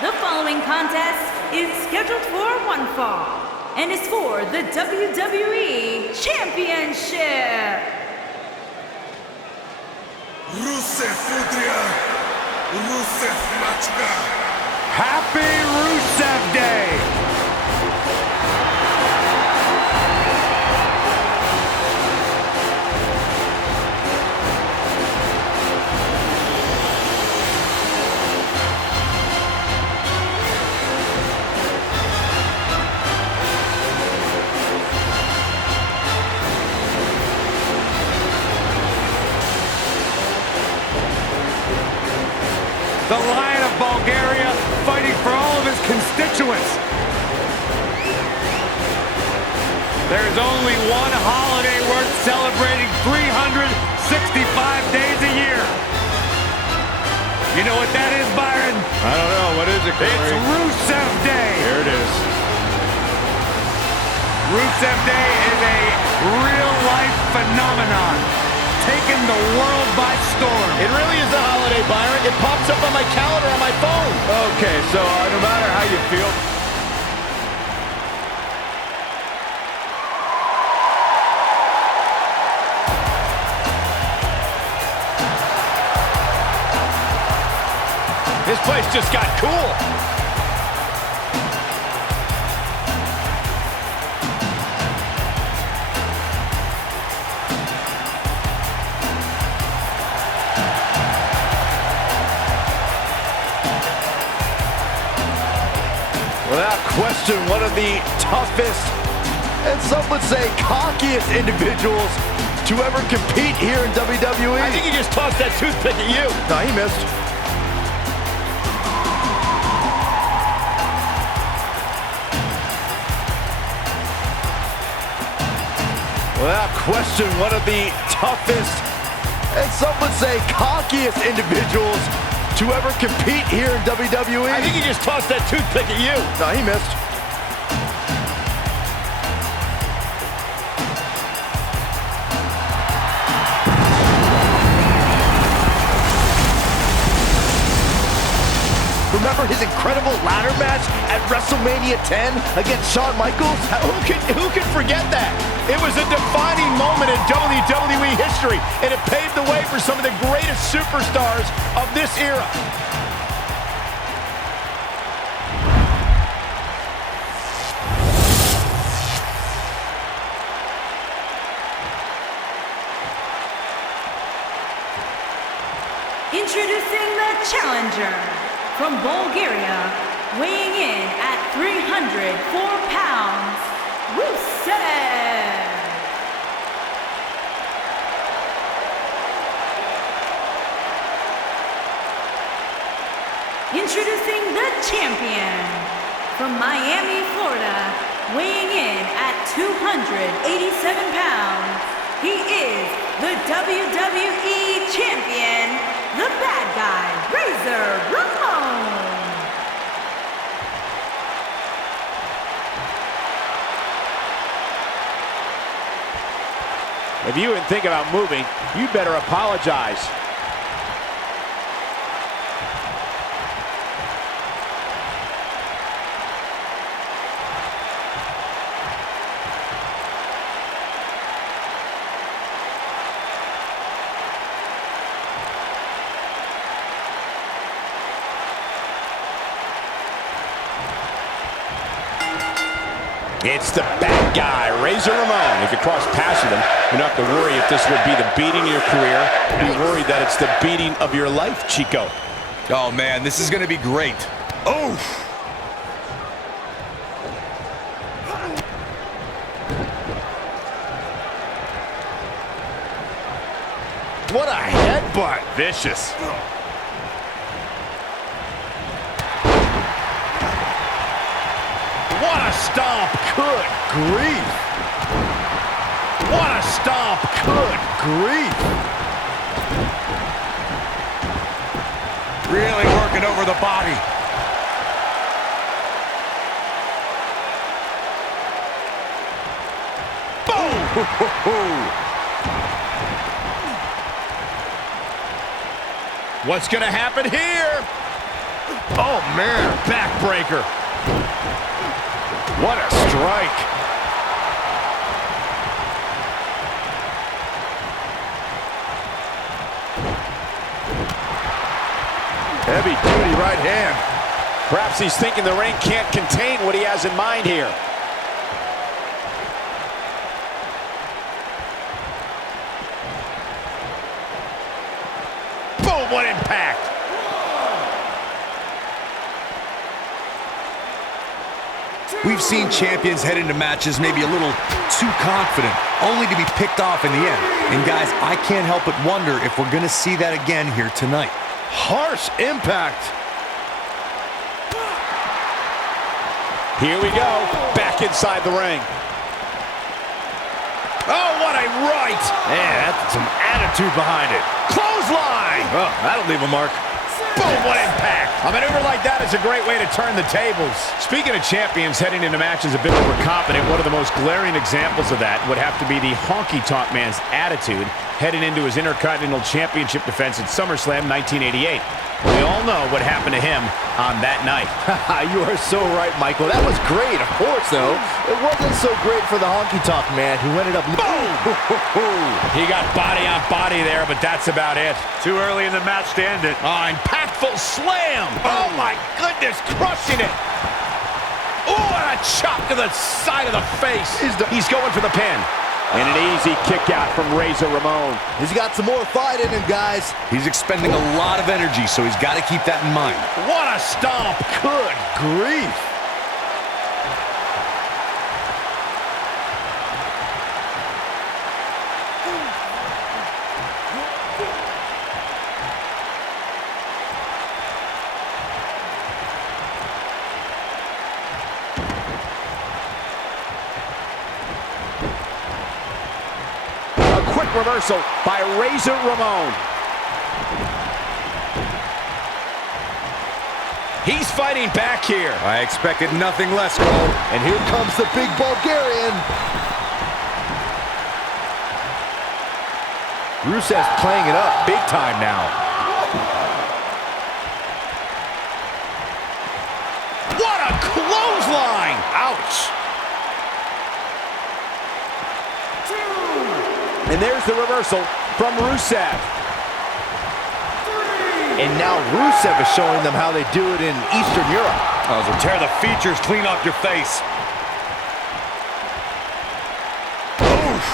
The following contest is scheduled for one fall and is for the WWE Championship. Rusev Udria, Rusev Machka. Happy Rusev Day! The Lion of Bulgaria fighting for all of his constituents. There's only one holiday worth celebrating 365 days a year. You know what that is, Byron? I don't know. What is it, Corey? It's Rusev Day. Here it is. Rusev Day is a real-life phenomenon, taking the world by storm. It really is a holiday, Byron. It pops up on my calendar on my phone. Okay, so no matter how you feel. This place just got cool. Without question, one of the toughest, and some would say cockiest individuals to ever compete here in WWE. I think he just tossed that toothpick at you. No, he missed. Without question, one of the toughest, and some would say cockiest individuals to ever compete here in WWE. I think he just tossed that toothpick at you. No, he missed. Remember his incredible ladder match at WrestleMania 10 against Shawn Michaels? Who can forget that? It was a defining moment in WWE history, and it paved the way for some of the greatest superstars of this era. Introducing the challenger from Bulgaria, weighing in at 304 pounds, Rusev. Introducing the champion from Miami, Florida, weighing in at 287 pounds, he is the WWE Champion, the Bad Guy Razor Ramon. If you even think about moving, you better apologize. It's the Bad Guy Razor Ramon. If you cross paths with him, you don't have to worry if this would be the beating of your career. Be worried that it's the beating of your life, Chico. Oh, man, this is going to be great. Oh! What a headbutt. Vicious. What a stomp. Good grief. What a stomp. Good grief. Really working over the body. Boom! What's going to happen here? Oh, man, backbreaker. What a strike. Heavy-duty right hand. Perhaps he's thinking the ring can't contain what he has in mind here. Boom, what impact. We've seen champions head into matches maybe a little too confident, only to be picked off in the end. And guys, I can't help but wonder if we're gonna see that again here tonight. Harsh impact. Here we go, back inside the ring. Oh, what a right! Man, that's some attitude behind it. Clothesline! Oh, that'll leave a mark. Boom, what impact! A maneuver like that is a great way to turn the tables. Speaking of champions heading into matches a bit overconfident, one of the most glaring examples of that would have to be the honky-tonk man's attitude heading into his Intercontinental Championship defense at SummerSlam 1988. We all know what happened to him on that night. You are so right, Michael. That was great, of course, though. It wasn't so great for the honky-tonk man who ended up... Boom! He got body on body there, but that's about it. Too early in the match to end it. Oh, impactful slam! Oh my goodness, crushing it! Oh, and a chop to the side of the face. He's going for the pin. And an easy kick out from Razor Ramon. He's got some more fight in him, guys. He's expending a lot of energy, so he's got to keep that in mind. What a stomp! Good grief. Reversal by Razor Ramon. He's fighting back here. I expected nothing less, Cole. And here comes the big Bulgarian. Rusev's playing it up big time now. What a clothesline! Ouch! And there's the reversal from Rusev. And now Rusev is showing them how they do it in Eastern Europe. Oh, so tear the features clean off your face. Oof.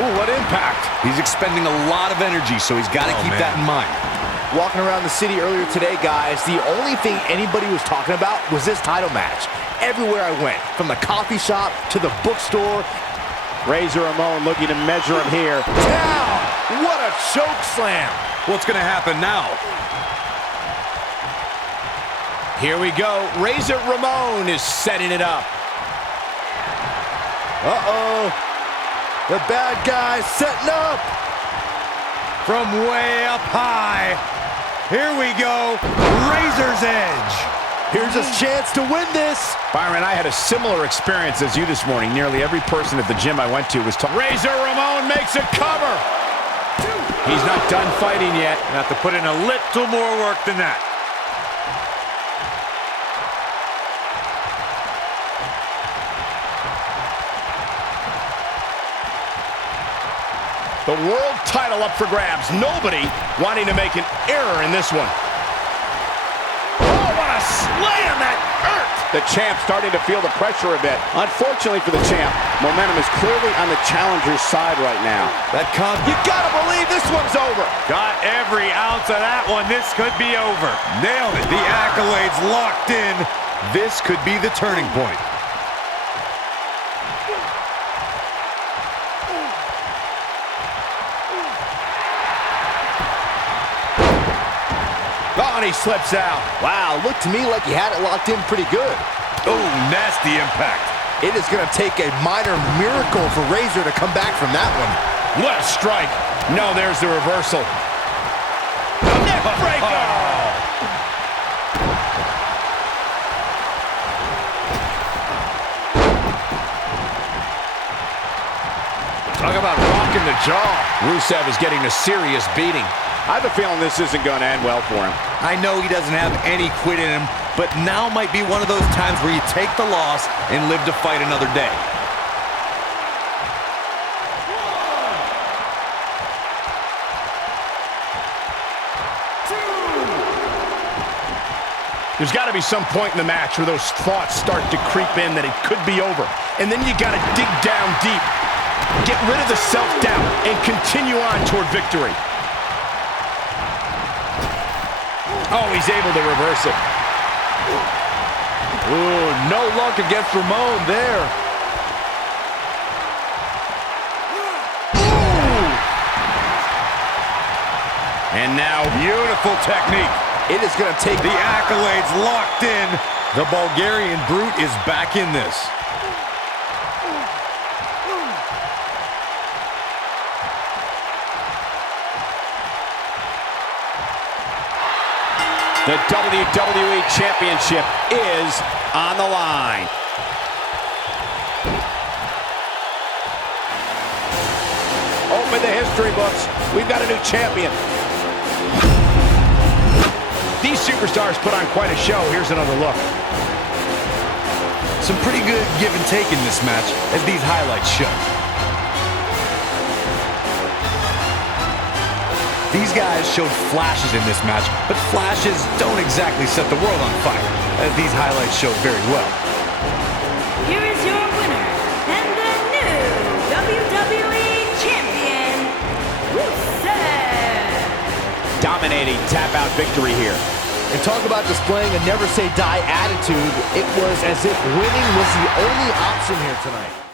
Ooh, what impact. He's expending a lot of energy, so he's got to keep that in mind. Walking around the city earlier today, guys, the only thing anybody was talking about was this title match. Everywhere I went, from the coffee shop to the bookstore. Razor Ramon looking to measure him here. Down! What a choke slam! What's going to happen now? Here we go. Razor Ramon is setting it up. Uh-oh. The bad guy's setting up. From way up high. Here we go. Razor's edge. Here's his chance to win this. Byron, I had a similar experience as you this morning. Nearly every person at the gym I went to was talking. Razor Ramon makes a cover. He's not done fighting yet. Have to put in a little more work than that. The world title up for grabs. Nobody wanting to make an error in this one. Oh, what a slam that hurt! The champ starting to feel the pressure a bit. Unfortunately for the champ, momentum is clearly on the challenger's side right now. You gotta believe this one's over. Got every ounce of that one. This could be over. Nailed it. The accolades locked in. This could be the turning point. Oh, and he slips out. Wow, looked to me like he had it locked in pretty good. Oh, nasty impact. It is going to take a minor miracle for Razor to come back from that one. What a strike. No, there's the reversal. Neck breaker! Talk about raw in the jaw. Rusev is getting a serious beating. I have a feeling this isn't going to end well for him. I know he doesn't have any quit in him, but now might be one of those times where you take the loss and live to fight another day. There's got to be some point in the match where those thoughts start to creep in that it could be over. And then you got to dig down deep. Get rid of the self-doubt and continue on toward victory. Oh, he's able to reverse it. Ooh, no luck against Ramon there. Ooh. And now, Beautiful technique. It is going to take The accolades locked in. The Bulgarian Brute is back in this. The WWE Championship is on the line. open the history books. We've got a new champion. These superstars put on quite a show. Here's another look. Some pretty good give and take in this match, as these highlights show. These guys showed flashes in this match, but flashes don't exactly set the world on fire, as these highlights show very well. Here is your winner, and the new WWE Champion, Rusev. Dominating tap-out victory here. And talk about displaying a never-say-die attitude. It was as if winning was the only option here tonight.